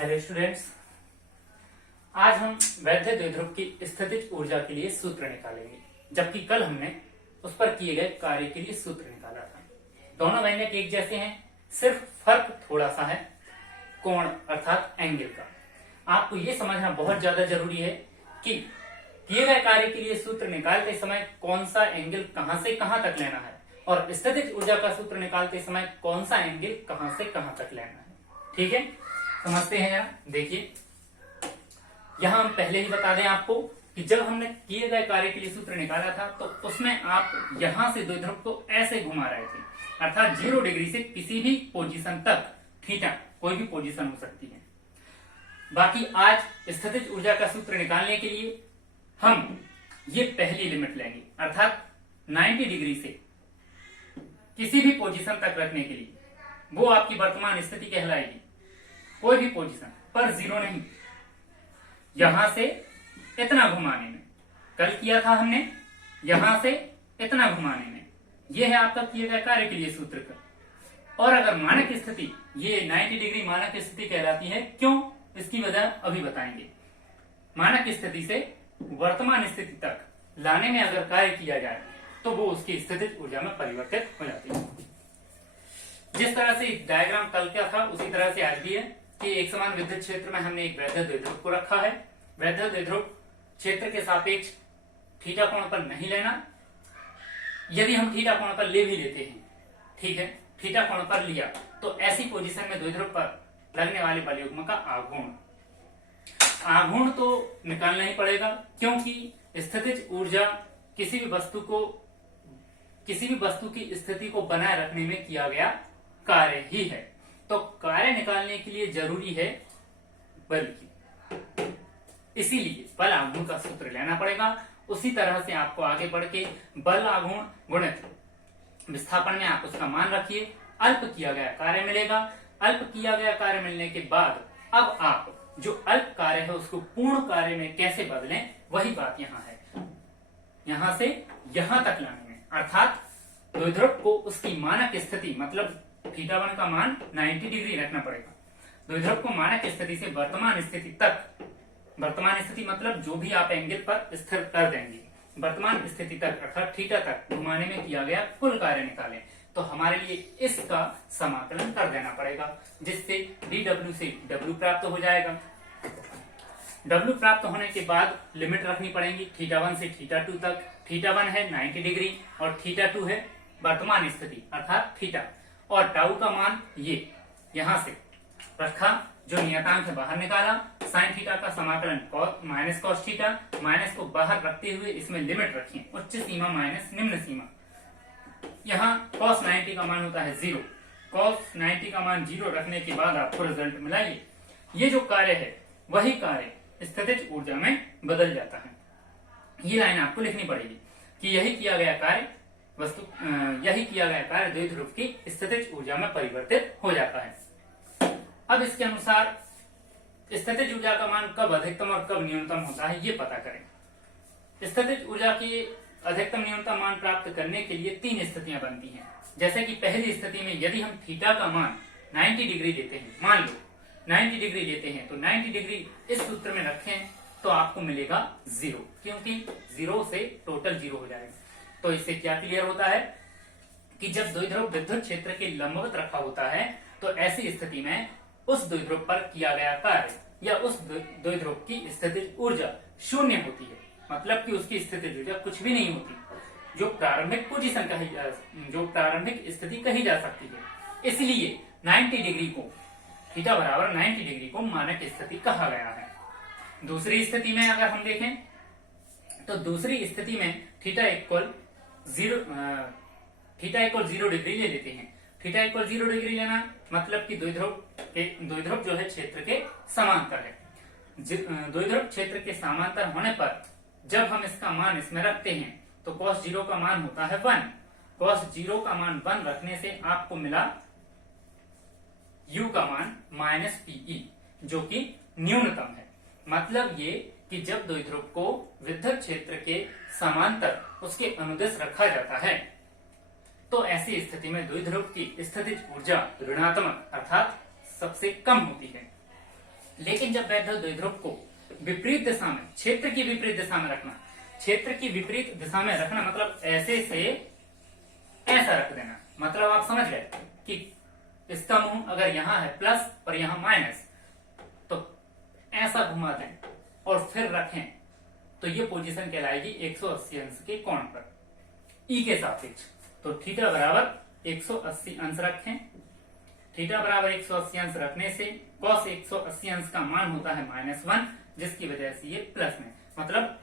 Hello students, आज हम वैद्य द्विध्रुव की स्थितिज ऊर्जा के लिए सूत्र निकालेंगे, जबकि कल हमने उस पर किए गए कार्य के लिए सूत्र निकाला था। दोनों व्यंजक एक जैसे हैं, सिर्फ फर्क थोड़ा सा है कोण अर्थात एंगल का। आपको ये समझना बहुत ज्यादा जरूरी है कि किए गए कार्य के लिए सूत्र निकालते समय कौन सा एंगल कहां से कहां तक लेना है और स्थितिज ऊर्जा का सूत्र निकालते समय कौन सा एंगल कहां से कहां तक लेना है। ठीक है, समझते हैं। यहाँ देखिए, यहाँ हम पहले ही बता दें आपको कि जब हमने किए गए कार्य के लिए सूत्र निकाला था तो उसमें आप यहां से द्विध्रुव को ऐसे घुमा रहे थे, अर्थात 0 डिग्री से किसी भी पोजीशन तक, थीटा कोई भी पोजीशन हो सकती है। बाकी आज स्थितिज ऊर्जा का सूत्र निकालने के लिए हम ये पहली लिमिट लेंगे, अर्थात 90 डिग्री से किसी भी पोजीशन तक रखने के लिए वो आपकी वर्तमान स्थिति कहलाएगी। कोई भी पोजीशन पर 0 नहीं, यहां से इतना घुमाने में, कल किया था हमने यहां से इतना घुमाने में, यह है आपका किए गए कार्य के लिए सूत्र का। और अगर मानक स्थिति, ये 90 डिग्री मानक स्थिति कहलाती है, क्यों, इसकी वजह अभी बताएंगे। मानक स्थिति से वर्तमान स्थिति तक लाने में अगर कार्य किया जाए तो वो उसकी स्थितिज ऊर्जा में परिवर्तित हो जाती है। जिस तरह से डायग्राम कल क्या था उसी तरह से आज भी है कि एक समान विद्युत क्षेत्र में हमने एक वैद्य द्विध्रुव को रखा है। वैद्य द्विध्रुव क्षेत्र के सापेक्ष थीटा कोण पर नहीं लेना। यदि हम थीटा कोण पर ले भी लेते हैं, ठीक है, थीटा कोण पर लिया तो ऐसी पोजीशन में द्विध्रुव पर लगने वाले बल युग्म का आघूर्ण तो निकालना ही पड़ेगा, क्योंकि स्थितिज ऊर्जा किसी भी वस्तु की स्थिति को बनाए रखने में किया गया कार्य ही है। तो कार्य निकालने के लिए जरूरी है बल की, इसीलिए बल आघूर्ण का सूत्र लेना पड़ेगा। उसी तरह से आपको आगे बढ़ के बल आघूर्ण गुणित विस्थापन में आप उसका मान रखिए, अल्प किया गया कार्य मिलेगा। अल्प किया गया कार्य मिलने के बाद अब आप जो अल्प कार्य है उसको पूर्ण कार्य में कैसे बदलें, वही बात यहाँ है। यहां से यहां तक लाने में, अर्थात द्विध्रुव को उसकी मानक स्थिति, मतलब θ1 का मान 90 डिग्री रखना पड़ेगा। द्विध्रुव को मानक स्थिति से वर्तमान स्थिति तक, वर्तमान स्थिति मतलब जो भी आप एंगल पर स्थिर कर देंगे, वर्तमान स्थिति तक अर्थात थीटा तक घुमाने में किया गया कुल कार्य निकालें, तो हमारे लिए इसका समाकलन कर देना पड़ेगा, जिससे dw से w प्राप्त हो जाएगा। w प्राप्त होने के बाद लिमिट रखनी पड़ेगी θ1 से θ2 तक। θ1 है 90 डिग्री और θ2 है वर्तमान स्थिति अर्थात थीटा, और टाउ का मान ये यहां से रखा, जो नियतांक है बाहर निकाला, साइन थीटा का समाकलन माइनस कॉस थीटा, माइनस को बाहर रखते हुए इसमें लिमिट रखिए, उच्च सीमा माइनस निम्न सीमा। यहाँ कॉस 90 का मान होता है 0, कॉस 90 का मान 0 रखने के बाद आपको रिजल्ट मिलाइए। ये जो कार्य है वही कार्य स्थितिज ऊर्जा में बदल जाता है। ये लाइन आपको लिखनी पड़ेगी कि यही किया गया कार्य द्विध्रुव की स्थितिज ऊर्जा में परिवर्तित हो जाता है। अब इसके अनुसार स्थितिज ऊर्जा का मान कब अधिकतम और कब न्यूनतम होता है ये पता करें। स्थितिज ऊर्जा की अधिकतम न्यूनतम मान प्राप्त करने के लिए 3 स्थितियां बनती हैं। जैसे कि पहली स्थिति में यदि हम थीटा का मान 90 डिग्री लेते हैं, मान लो 90 डिग्री लेते हैं, तो 90 डिग्री इस सूत्र में रखें तो आपको मिलेगा 0, क्योंकि 0 से टोटल 0 हो जाएगा। तो इससे क्या क्लियर होता है कि जब द्विध्रुव विद्युत क्षेत्र के लंबवत रखा होता है तो ऐसी स्थिति में उस द्विध्रुव पर किया गया कार्य या उस द्विध्रुव की स्थितिज ऊर्जा शून्य होती है, मतलब कि उसकी स्थितिज ऊर्जा कुछ भी नहीं होती, जो प्रारंभिक पोजीशन जो प्रारंभिक स्थिति कही जा सकती है। इसलिए 90 डिग्री को, थीटा बराबर 90 डिग्री को मानक स्थिति कहा गया है। दूसरी स्थिति में अगर हम देखें तो दूसरी स्थिति में थीटा इक्वल 0 डिग्री ले लेते हैं। थीटा इक्वल 0 डिग्री लेना मतलब कि द्विध्रुव जो है क्षेत्र के समांतर है। द्विध्रुव क्षेत्र के समांतर होने पर जब हम इसका मान इसमें रखते हैं तो cos 0 का मान होता है 1। cos 0 का मान 1 रखने से आपको मिला u का मान माइनस PE, जो कि न्यूनतम है। मतलब ये कि जब द्विध्रुव को विद्युत क्षेत्र के समांतर उसके अनुदिश रखा जाता है तो ऐसी स्थिति में द्विध्रुव की स्थितिज ऊर्जा ऋणात्मक अर्थात सबसे कम होती है। लेकिन जब वैद्युत द्विध्रुव को विपरीत दिशा में, क्षेत्र की विपरीत दिशा में रखना, क्षेत्र की विपरीत दिशा में रखना मतलब ऐसे से ऐसा रख देना, मतलब आप समझ गए कि इसका मुंह अगर यहां है प्लस और यहां माइनस, तो ऐसा घुमा दें और फिर रखें, तो ये पोजीशन कहलाएगी 180 अंश के कोण पर ई के सापेक्ष। तो थीटा बराबर 180 अंश रखें। थीटा बराबर 180 अंश रखने से cos 180 अंश का मान होता है -1, जिसकी वजह से ये प्लस में, मतलब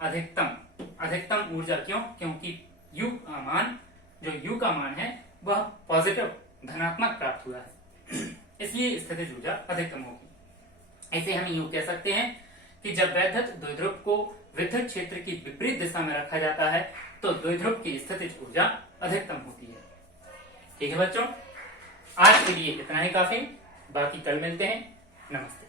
अधिकतम ऊर्जा। क्यों? क्योंकि U का मान, जो U का मान है वह पॉजिटिव धनात्मक प्राप्त हुआ है, इसलिए स्थितिज ऊर्जा अधिकतम होगी। ऐसे हम यूं कह सकते हैं कि जब वैद्युत द्विध्रुव को विद्युत क्षेत्र की विपरीत दिशा में रखा जाता है तो द्विध्रुव की स्थितिज ऊर्जा अधिकतम होती है। ठीक है बच्चों, आज के लिए इतना ही काफी, बाकी कल मिलते हैं। नमस्ते।